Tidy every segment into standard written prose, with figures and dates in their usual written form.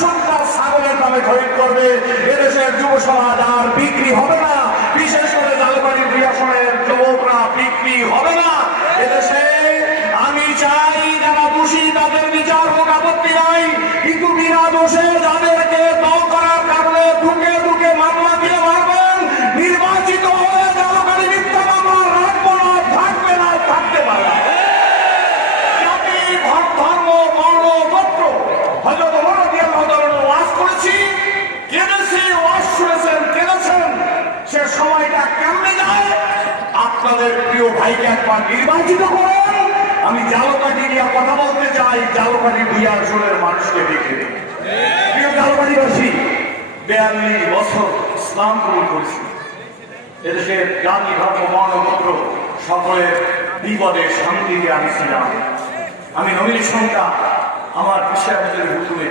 সুন্দর ছাগলের দামে খরিদ করবে। এদেশের যুব সমাজ আর বিক্রি হবে না, বিশেষ করে জালবাড়ির প্রশাসনের যুবকরা বিক্রি হবে না এদেশে। আমি চাই যারা দোষী তাদের বিচার হোক, আপত্তি নাই, কিন্তু বিনা দোষে যাদেরকে দল করার কারণে ঢুকে ঢুকে মামলা দিয়ে মারবেন, নির্বাচিত হয়ে জালবাড়ি মিথ্যা মামলা রাখবো না, থাকবে না, থাকতে পারে না। জাতি, ধর্ম, বর্ণ, গোত্র, হযরত ওমর রাদিয়াল্লাহু তাআলা ওয়াজ করেছি, কেঁদেছি, ওয়াজ শুনেছেন, কেঁদেছেন। সে সময়টা কেমনে যায়? আপনাদের প্রিয় ভাইকে একবার নির্বাচিত করেন। আমি জালকাঠি নিয়ে কথা বলতে চাই, জালকাঠি 2 আসনের মানুষকে দেখে। প্রিয় জালকাঠিবাসী, 42 বছর ইসলাম কবুল করেছি। এদেশের জাতি, ধর্ম, বর্ণ, গোত্র সকলের বিপদে শান্তিতে আমি ছিলাম। আমি নবীর সন্তান, আমার পেশার ভিতরে হুকুমে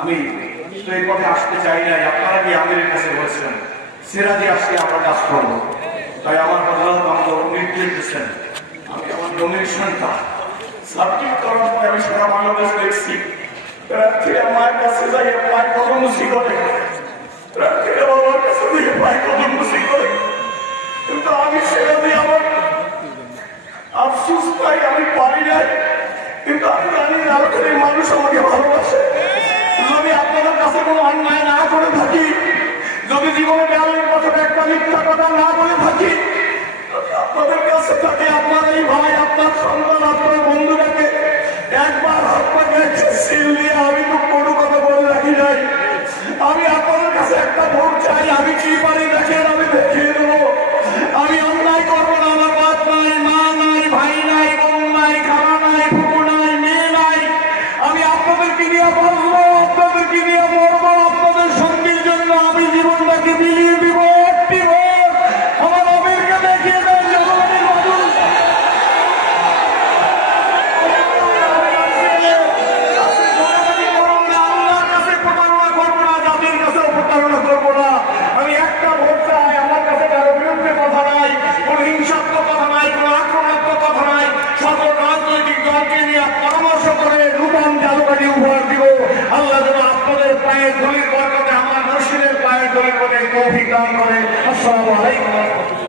আমি তো এই পথে আসতে চাই নাই। আপনারা কি আমিরের কাছে বলেছেন সিরাজে আসলে আমরা কাজ করবো, তাই আমার বদলাম আমাকে নির্দেশ দিচ্ছেন। আমি আমার নবীর সন্তান, সাবটি করার পরে আমি সারা বাংলাদেশ দেখছি প্রার্থীরা মায়ের কাছে যাই পায় কত মুসি করে, প্রার্থীরা বাবার কাছে দিয়ে পায় কত মুসি করে, কিন্তু আমি সেটা দিয়ে আমার আফসোস পাই, আমি পারি নাই। কিন্তু আমি জানি জালকাঠির মানুষ আমাকে ভালোবাসে। যদি আপনাদের কাছে কোনো অন্যায় না করে থাকি, যদি জীবনে 42 বছর একটা মিথ্যা কথা না বলে থাকি, আপনাদের কাছে থাকে আপনার এই ভাই, আপনার সন্তান, আপনার বন্ধুরাকে একবার আপনাকে সিল দিয়ে আমি তো কোনো কথা বলে রাখি নাই। আমি আপনাদের কাছে একটা ভোট চাই, আমি কি পারি দেখেন, আমি দেখিয়ে দেবো। আমি অন্যায় করবো না, আমার বাপ নাই, মা নাই, ভাই নাই, বোন নাই, খালা নাই, ফুপু নাই, মেয়ে নাই। আমি আপনাদেরকে নিয়ে বসবো, আপনাদেরকে নিয়ে মরবো, আপনাদের সঙ্গীর জন্য আমি জীবনটাকে বিলিয়ে দিব। একটি ভোট আমার আমিরকে দেখিয়ে দেন, জনগণের মানুষ। আল্লাহর কাছে প্রতারণা করবো না, জাতির কাছেও প্রতারণা করবো না। আমি একটা ভোট চাই, আমার কাছে কারো বিরুদ্ধে কথা নাই, কোন হিংসাত্মক কথা নাই, কোন আক্রমণাত্মক কথা নাই। সকল রাজনৈতিক দলকে নিয়ে পরামর্শ করে নূতন জালকাঠি উপহার দিব। আল্লাহ যেন আপনাদের পায়ের ধুলির বরকতে, আমার মুর্শিদের পায়ের ধুলির বরকতে তৌফিক দান করে। আসসালামু আলাইকুম।